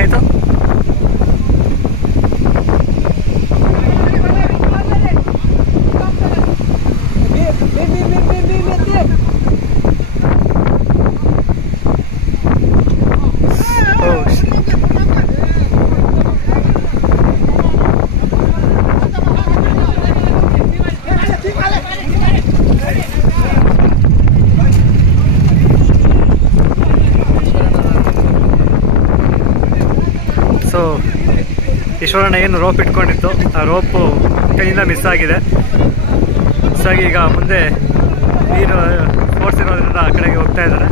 ಏನಾಯ್ತು? ಈಶ್ವರಣ್ಣ ಏನು ರೋಪ್ ಇಟ್ಕೊಂಡಿತ್ತು, ಆ ರೋಪು ಕೈಯಿಂದ ಮಿಸ್ ಆಗಿದೆ. ಮಿಸ್ ಆಗಿ ಈಗ ಮುಂದೆ ನೀರು ಫೋರ್ಸ್ ಇರೋದ್ರಿಂದ ಆ ಕಡೆಗೆ ಹೋಗ್ತಾ ಇದ್ದಾರೆ.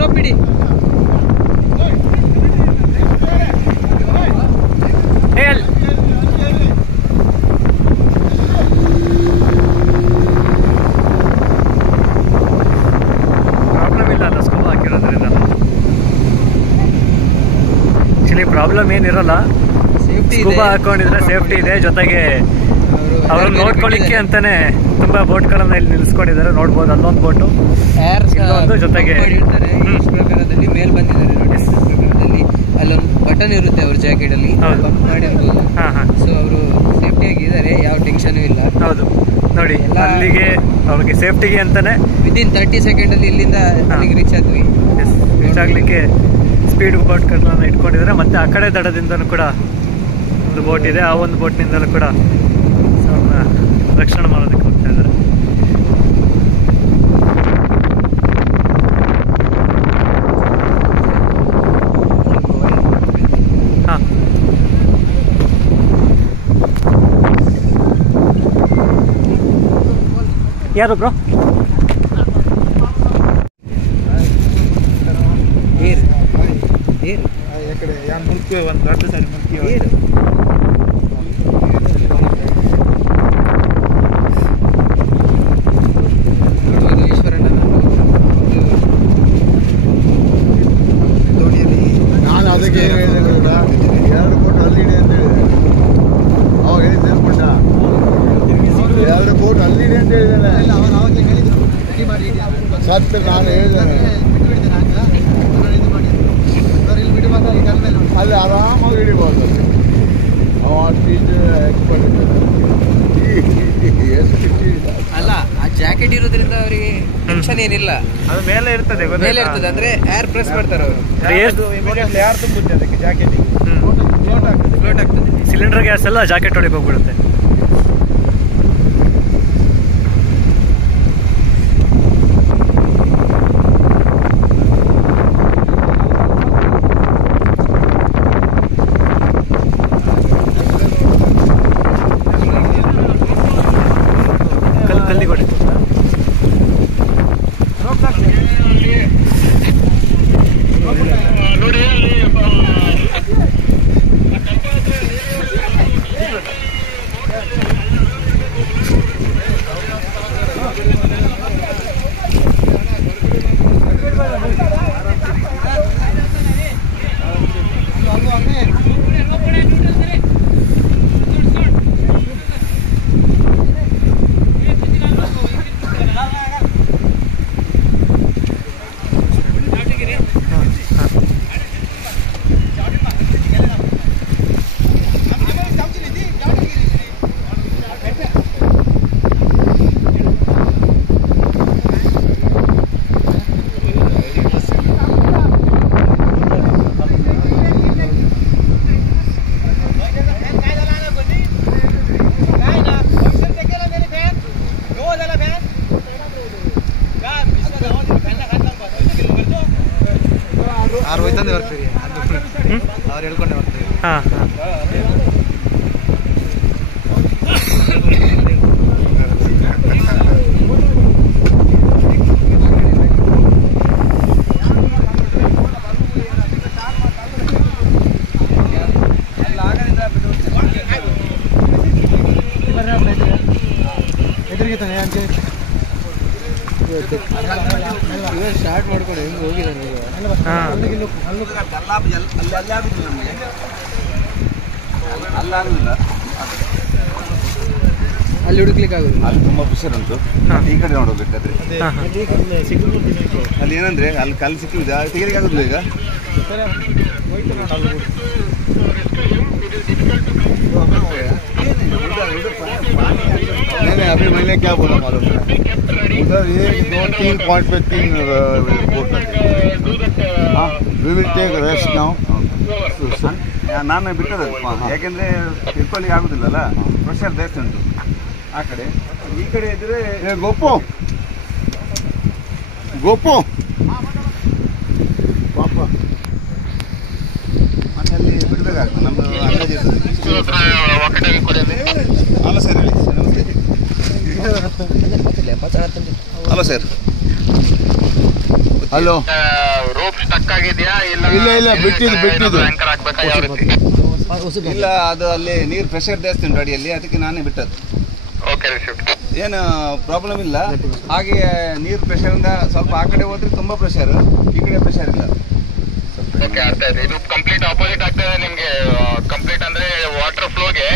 ರೋಪ್ ಬಿಡಿ. ಪ್ರಾಬ್ಲಮ್ ಇಲ್ಲ ಅಲ್ಲ ಸ್ಕೂಬಾ ಹಾಕಿರೋದ್ರಿಂದ. ಆಕ್ಚುಲಿ ಪ್ರಾಬ್ಲಮ್ ಏನಿರಲ್ಲ, ಸ್ಕೂಬಾ ಹಾಕೊಂಡಿದ್ರೆ ಸೇಫ್ಟಿ ಇದೆ. ಜೊತೆಗೆ ಅವರು ನೋಡ್ಕೊಳ್ಳಿಕ್ಕೆ ಅಂತಾನೆ ತುಂಬಾ ಬೋಟ್ಗಳನ್ನ ಇಲ್ಲಿ ನಿಲ್ಸ್ಕೊಂಡಿದ್ದಾರೆ. ನೋಡ್ಬೋದು ಅಲ್ಲೊಂದು ಬೋಟು, ಇಲ್ಲೊಂದು, ಜೊತೆಗೆ ಮೇಲ್ ಬಂದಿದ್ದಾರೆ ನೋಡಿ. ಅಲ್ಲೊಂದು ಬಟನ್ ಇರುತ್ತೆ ಅವ್ರ ಜಾಕೆಟ್ ಅಲ್ಲಿ, ಬಂದ್ ಮಾಡಿರ್ಬೋದು. ಸೊ ಅವರು ಸೇಫ್ಟಿ ಆಗಿದ್ದಾರೆ, ಯಾವ ಟೆನ್ಷನ್ ಇಲ್ಲ. ಹೌದು ನೋಡಿ, ಅಲ್ಲಿಗೆ ಅವ್ರಿಗೆ ಸೇಫ್ಟಿಗೆ ಅಂತಾನೆ ವಿದಿನ್ 30 ಸೆಕೆಂಡ್ ಅಲ್ಲಿ ಇಲ್ಲಿಂದ ಅಲ್ಲಿಗೆ ರೀಚ್ ಆದ್ವಿ. ರೀಚ್ ಆಗ್ಲಿಕ್ಕೆ ಸ್ಪೀಡ್ ಬೋಟ್ಗಳನ್ನ ಇಟ್ಕೊಂಡಿದ್ದಾರೆ. ಮತ್ತೆ ಆ ಕಡೆ ದಡದಿಂದನೂ ಕೂಡ ಒಂದು ಬೋಟ್ ಇದೆ, ಆ ಒಂದು ಬೋಟ್ನಿಂದಲೂ ಕೂಡ ರಕ್ಷಣೆ ಮಾಡೋದಕ್ಕೆ ಹೋಗ್ತಾ ಇದ್ದಾರೆ. ಹಾಂ, ಯಾರು ಬ್ರೋ? ಮುಲ್ಕಿ ಒಂದು ದೊಡ್ಡ ಸರಿ ಮುಲ್ಕಿ ಈಶ್ವರಣ್ಣ ದೋಣಿಯಲ್ಲಿ ನಾನು ಅದಕ್ಕೆ ಏನು ಹೇಳಿದೆ ಕೂಡ 2 ಬೋಟ್ ಅಲ್ಲಿದೆ ಅಂತ ಹೇಳಿದೆ. ಅವಾಗ ಹೇಳಿದ್ದೆ ಪುಟ್ಟ 2 ಬೋಟ್ ಅಲ್ಲಿದೆ ಅಂತ ಹೇಳಿದ್ದೇನೆ. ಸತ್ತು ನಾನು ಹೇಳಿದ್ದೇನೆ ಅಲ್ಲಿ ಆರಾಮಾಗಿ ಹಿಡಿಬೋದು. ಅಲ್ಲ, ಆ ಜಾಕೆಟ್ ಇರೋದ್ರಿಂದ ಅವರಿಗೆ ಟೆನ್ಷನ್ ಏನಿಲ್ಲ. ಅದು ಮೇಲೆ ಇರ್ತದೆ, ಮೇಲೆ ಇರ್ತದೆ ಅಂದ್ರೆ ಏರ್ ಪ್ರೆಸ್ ಮಾಡ್ತಾರೆ ಅವರು. ಯಾರು ತುಂಬುತ್ತೆ ಅದಕ್ಕೆ ಜಾಕೆಟ್ ಫ್ಲೋಟ್ ಆಗ್ತದೆ. ಸಿಲಿಂಡರ್ ಗ್ಯಾಸ್ ಎಲ್ಲ ಜಾಕೆಟ್ ಒಳಗೆ ಹೋಗ್ಬಿಡುತ್ತೆ. ಕಲ್ಲಿ ಕೊಡಿ. ಅವ್ರು ಹೇಳ್ಕೊಂಡೆ ಬರ್ತೀವಿ. ಹಾಂ ಹಾಂ, ಸ್ಟಾರ್ಟ್ ಮಾಡ್ಕೊಂಡು ಹೆಂಗೆ ಹೋಗಿದ್ದಾನೆ ಈಗ. ಅಲ್ಲಿ ಹುಡುಕ್ಲಿಕ್ಕೆ ಆಗುದು. ಅಲ್ಲಿ ತುಂಬ ಪ್ರೆಷರ್ ಉಂಟು. ಈ ಕಡೆ ನೋಡಬೇಕಾದ್ರೆ ಅಲ್ಲಿ ಏನಂದ್ರೆ ಅಲ್ಲಿ ಕಲ್ಲು ಸಿಕ್ಕಿದೆ ತೆಗಿಲಿಕ್ಕೆ ಆಗುದಿಲ್ಲ ಈಗ. नहीं अभी मैंने क्या बोला मालूम है, उधर 1 2 3 पॉइंट पे 3 रिपोर्ट हाँ we will take rest now. ನಾನು ಬಿಟ್ಟದ್ದು ಯಾಕೆಂದ್ರೆ ತಿಳ್ಕೊಳ್ಳಿಕ್ಕೆ ಆಗುದಿಲ್ಲಲ್ಲ, ಪ್ರೆಷರ್ ಜಾಸ್ತಿ ಉಂಟು ಆ ಕಡೆ. ಈ ಕಡೆ ಇದ್ರೆ ಗೋಪು ಗೋಪು ಪಾಪ ಮತ್ತೆ ಅಲ್ಲಿ ಬಿಡಬೇಕಾಗ್ತದೆ. ನಮ್ಮದು ಅಂದಾಜು ಅಲ್ಲ ಸರ್, ಹೇಳಿ ಸರ್, ನಮಸ್ತೆ. Hello sir. Hello. Rope stuck ಆಗಿದೆಯಾ? ಇಲ್ಲ ಇಲ್ಲ ಬಿಟ್ಟಿದ್ದು ಇಲ್ಲ, ಅದು ಅಲ್ಲಿ ನೀರು ಪ್ರೆಷರ್ ಜಾಸ್ತಿ ಉಂಟು ಅಡಿಯಲ್ಲಿ, ಅದಕ್ಕೆ ನಾನೇ ಬಿಟ್ಟದ್ದು. ಏನು ಪ್ರಾಬ್ಲಮ್ ಇಲ್ಲ. ಹಾಗೆ ನೀರು ಪ್ರೆಷರಿಂದ ಸ್ವಲ್ಪ ಆ ಕಡೆ ಹೋದ್ರೆ ತುಂಬಾ ಪ್ರೆಷರ್, ಈ ಕಡೆ ಪ್ರೆಷರ್ ಇಲ್ಲ. ಇದು ಕಂಪ್ಲೀಟ್ ಆಪೋಸಿಟ್ ಆಗ್ತಾ ಇದೆ ನಿಮ್ಗೆ. ಕಂಪ್ಲೀಟ್ ಅಂದ್ರೆ ವಾಟರ್ ಫ್ಲೋಗೆ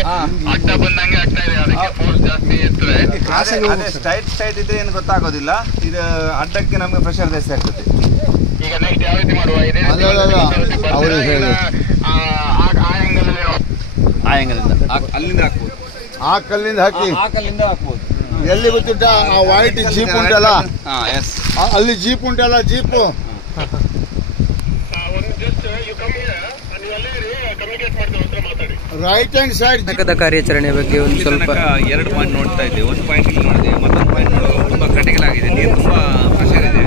ಅಡ್ಡ ಬಂದಂಗೆ ಆಗ್ತಾ ಇದೆ, ಅದಕ್ಕೆ ಫೋರ್ಸ್ ಜಾಸ್ತಿ ಇರ್ತದೆ. ಸ್ಟ್ರೈಟ್ ಇದ್ರೆ ಏನು ಗೊತ್ತಾಗೋದಿಲ್ಲ, ಇದು ಅಡ್ಡಕ್ಕೆ ನಮ್ಗೆ ಪ್ರೆಷರ್ ಜಾಸ್ತಿ ಆಗ್ತದೆ. ಈಗ ನೆಕ್ಸ್ಟ್ ಯಾವ ರೀತಿ ಮಾಡುವ? ಅಲ್ಲಿಂದ ಹಾಕ್ಬೋದು, ಆ ಕಲ್ಲಿಂದ ಹಾಕ್ಬೋದು. ಎಲ್ಲಿ ಗೊತ್ತುಂಟ ಆ ವೈಟ್ ಜೀಪ್ ಉಂಟಲ್ಲ, ಅಲ್ಲಿ ಜೀಪ್ ಉಂಟಲ್ಲ, ಜೀಪು ರೈಟ್ ಹ್ಯಾಂಡ್ ಸೈಡ್. ಕಾರ್ಯಾಚರಣೆ ಬಗ್ಗೆ ಒಂದು ಸ್ವಲ್ಪ 2 ಪಾಯಿಂಟ್ ನೋಡ್ತಾ ಇದ್ದೇವೆ. 1 ಪಾಯಿಂಟ್ ಇಲ್ಲಿ ನೋಡಿದೆ, ಮತ್ತೊಂದು ಪಾಯಿಂಟ್ ನೋಡುವಾಗ ತುಂಬಾ ಕ್ರಿಟಿಕಲ್ ಆಗಿದೆ. ನೀರು ತುಂಬಾ ಪ್ರೆಷರ್ ಇದೆ.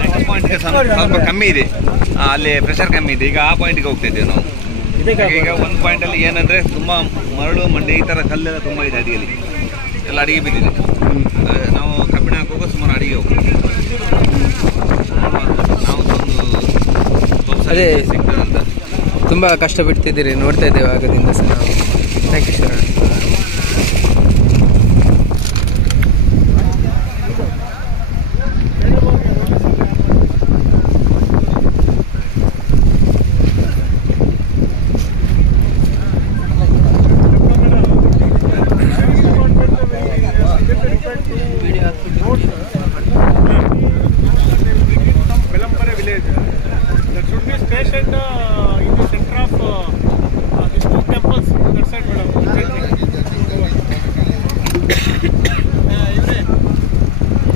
ನೆಕ್ಸ್ಟ್ ಪಾಯಿಂಟ್ಗೆ ಸ್ವಲ್ಪ ಕಮ್ಮಿ ಇದೆ, ಅಲ್ಲಿ ಪ್ರೆಷರ್ ಕಮ್ಮಿ ಇದೆ. ಈಗ ಆ ಪಾಯಿಂಟ್ಗೆ ಹೋಗ್ತಾ ಇದ್ದೇವೆ ನಾವು. ಈಗ 1 ಪಾಯಿಂಟಲ್ಲಿ ಏನಂದ್ರೆ ತುಂಬಾ ಮರಳು ಮಂಡೆ ಈ ತರ ಕಲ್ಲೆಲ್ಲ ತುಂಬಾ ಇದೆ ಅಡಿಯಲ್ಲಿ, ಎಲ್ಲ ಅಡಿಗೆ ಬಿದ್ದಿದೆ. ನಾವು ಕಬ್ಬಿಣ ಹಾಕುವಾಗ ಸುಮಾರು ಅಡಿಗೆ ಹೋಗ್ತೀವಿ. ನಾವು ಅದೇ ತುಂಬಾ ಕಷ್ಟ ಬಿಡ್ತಿದ್ದೀರಿ, ನೋಡ್ತಾ ಇದ್ದೇವೆ ಆಗದಿಂದ ಸರ್ ನಾವು. Thank you sir.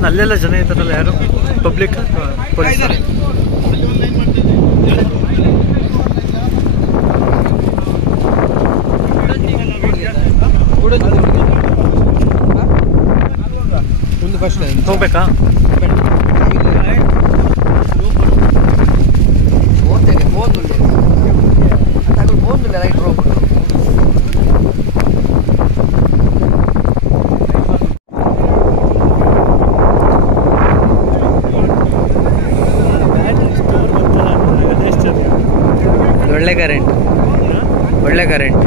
ಅಲ್ಲೆಲ್ಲ ಜನ ಇದ್ದಾರಲ್ಲ, ಯಾರು ಪಬ್ಲಿಕ್ ಪೊಲೀಸ್? ಹೋಗ್ಬೇಕಾ? ಒಳ್ಳೆ ಕರೆಂಟ್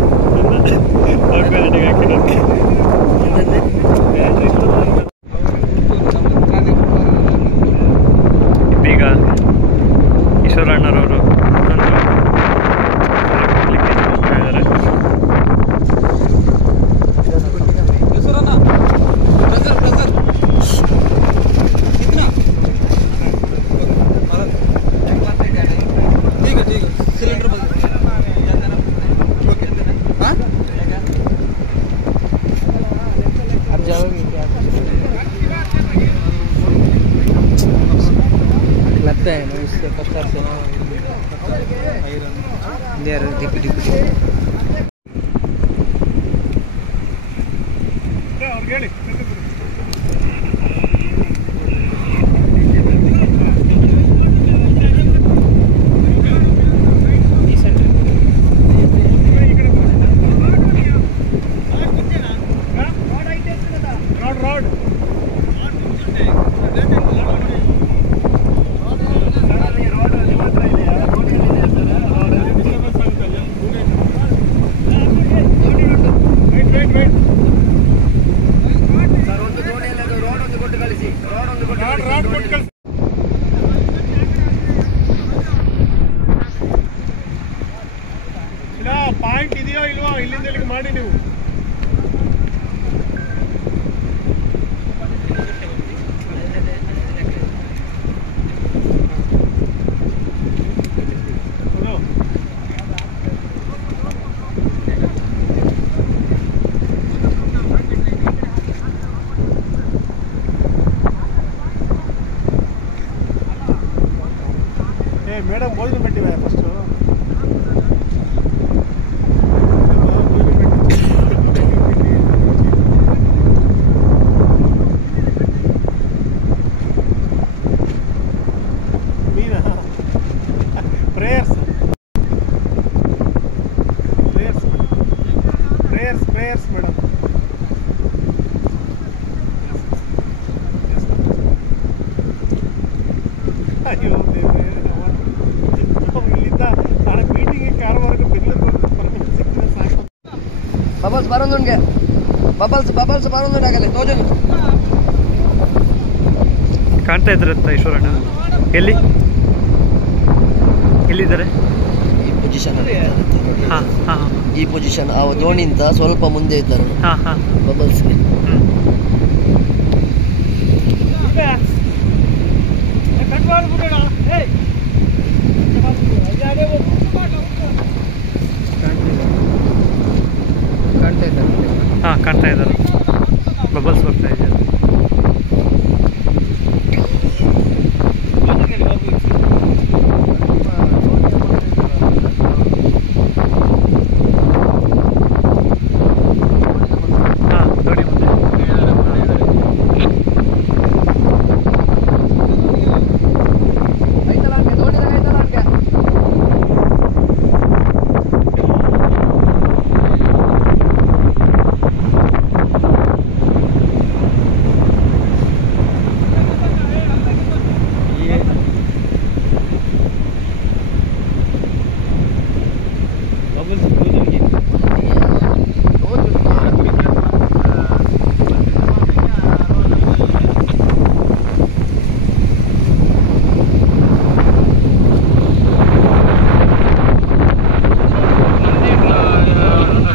ಈಗ ಈಶ್ವರಣ್ಣರವರು लगता है ना इससे फर्स्ट क्लास ಪಾಯಿಂಟ್ ಇದೆಯೋ ಇಲ್ವಾ ಇಲ್ಲಿಂದ ಇಲ್ಲಿಗೆ ಮಾಡಿ ನೀವು ಮೇಡಮ್ ಭೋಜನ ಬಿಟ್ಟಿವೆ ಫಸ್ಟು ಮೀನಾ ಪ್ರೇಯರ್ಸ್ ಮೇಡಮ್ ಅಯ್ಯೋ ಇಲ್ಲಿಂದ ನಾಳೆ ಮೀಟಿಂಗ್ ಕಾರವಾರಕ್ಕೆ ಬೆಂಗಳೂರು ಪರ್ಮಿಷನ್ ಸಿಕ್ಕಿದ್ರೆ ಸಾಕು. ಬಬಲ್ಸ್ ಬರೋದುಂಗೆ ಬಬಲ್ಸ್ ಬರೋದುಂಡಾಗಲ್ಲ ತೋಜನು ಕಾಣ್ತಾ ಇದ್ರತ್ತ ಈಶ್ವರಣ್ಣ ಎಲ್ಲಿದ್ದಾರೆ ಈ ಪೊಸಿಷನ್ ಹಾಂ ಹಾಂ ಈ ಪೊಸಿಷನ್ ಆ ದೋಣಿಂದ ಸ್ವಲ್ಪ ಮುಂದೆ ಇದ್ದಾರೆ ಹಾಂ ಹಾಂ ಬಬಲ್ಸ್ಗೆ ಹಾಂ ಕಾಣ್ತಾ ಇದ್ದಾರೆ ಬಬಲ್ಸ್ ಬರ್ತಾ ಇದ್ದಾರೆ. ಹಾಂ ನೋಡಿ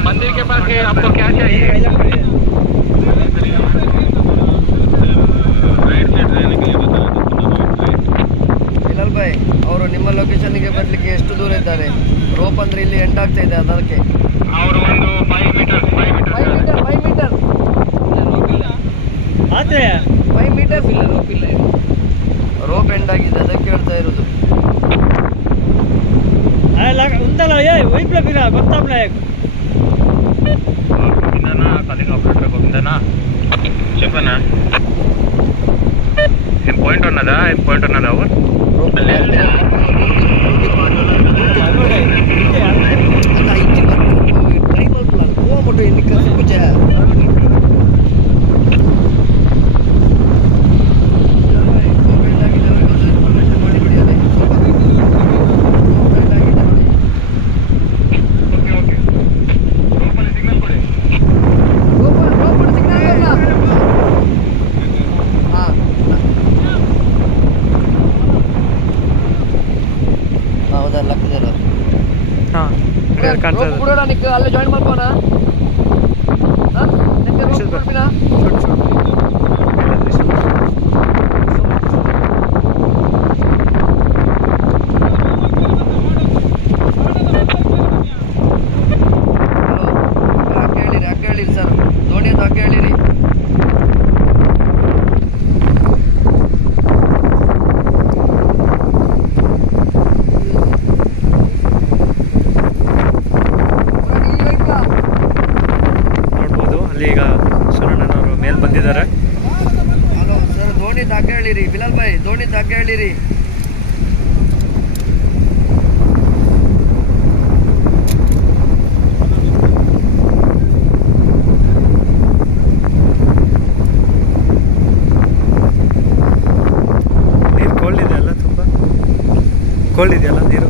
ಮುಂದೆ आपको क्या चाहिए? ಬಿಲಾಲ್ ಭಾಯ್ ಅವರು ನಿಮ್ಮ ಲೊಕೇಶನ್ಗೆ ಬರಲಿಕ್ಕೆ ಎಷ್ಟು ದೂರ ಇದ್ದಾರೆ? ರೋಪ್ ಅಂದ್ರೆ ಇಲ್ಲಿ ಎಂಡ್ ಆಗ್ತಾ ಇದೆ ಅದಕ್ಕೆ ಅವರು ಒಂದು 5 ಮೀಟರ್ 5 ಮೀಟರ್ ರೋಪ್ ಎಂಡ್ ಆಗಿದೆ ಅದಕ್ಕೆ ಹೇಳ್ತಾ ಇರೋದು. చెప్పనా ఏం పాయింట్ ఉన్నదా అవర్ ಅಲ್ಲೇ ಜಾಯಿನ್ ಮಾಡ್ಕೋಣ. ಹಗ್ಗ ಹೇಳಿರಿ ಸರ್, ದೋಣಿಯದು ಹಗ್ಗ ಹೇಳಿರಿ. ಈಗ ಸುನಣ್ಣನವರು ಮೇಲೆ ಬಂದಿದ್ದಾರೆ. ಹಲೋ ಸರ್, ದೋಣಿದ ಹಗ್ಗ ಹೇಳಿರಿ. ಬಿಲಾಲ್ ಭಾಯ್ ದೋಣಿದ ಹಗ್ಗ ಹೇಳಿರಿ. ನೀರು ಕೋಲ್ಡ್ ಇದೆಯಲ್ಲ, ತುಂಬ ಕೋಲ್ಡ್ ಇದೆಯಲ್ಲ ನೀರು.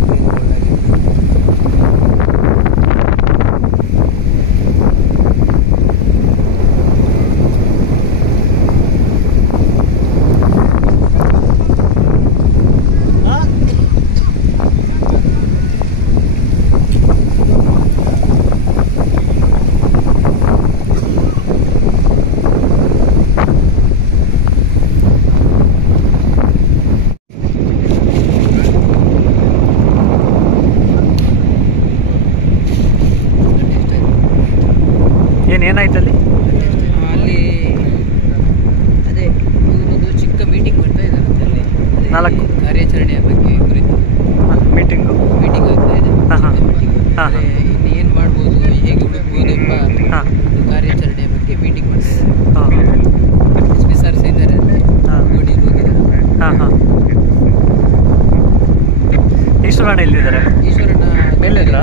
ಏನಾಯ್ತಲ್ಲಿ? ಅಲ್ಲಿ ಅದೇ ಒಂದು ಚಿಕ್ಕ ಮೀಟಿಂಗ್ ಮಾಡ್ತಾ ಇದ್ದಾರೆ ಅಲ್ಲಿ 4 ಕಾರ್ಯಾಚರಣೆಯ ಬಗ್ಗೆ ಕುರಿತು. ಈಶ್ವರಣ್ಣ ಇಲ್ಲಿದ್ದಾರೆ. ಈಶ್ವರಣ್ಣ ಎಲ್ಲಿದ್ರಾ?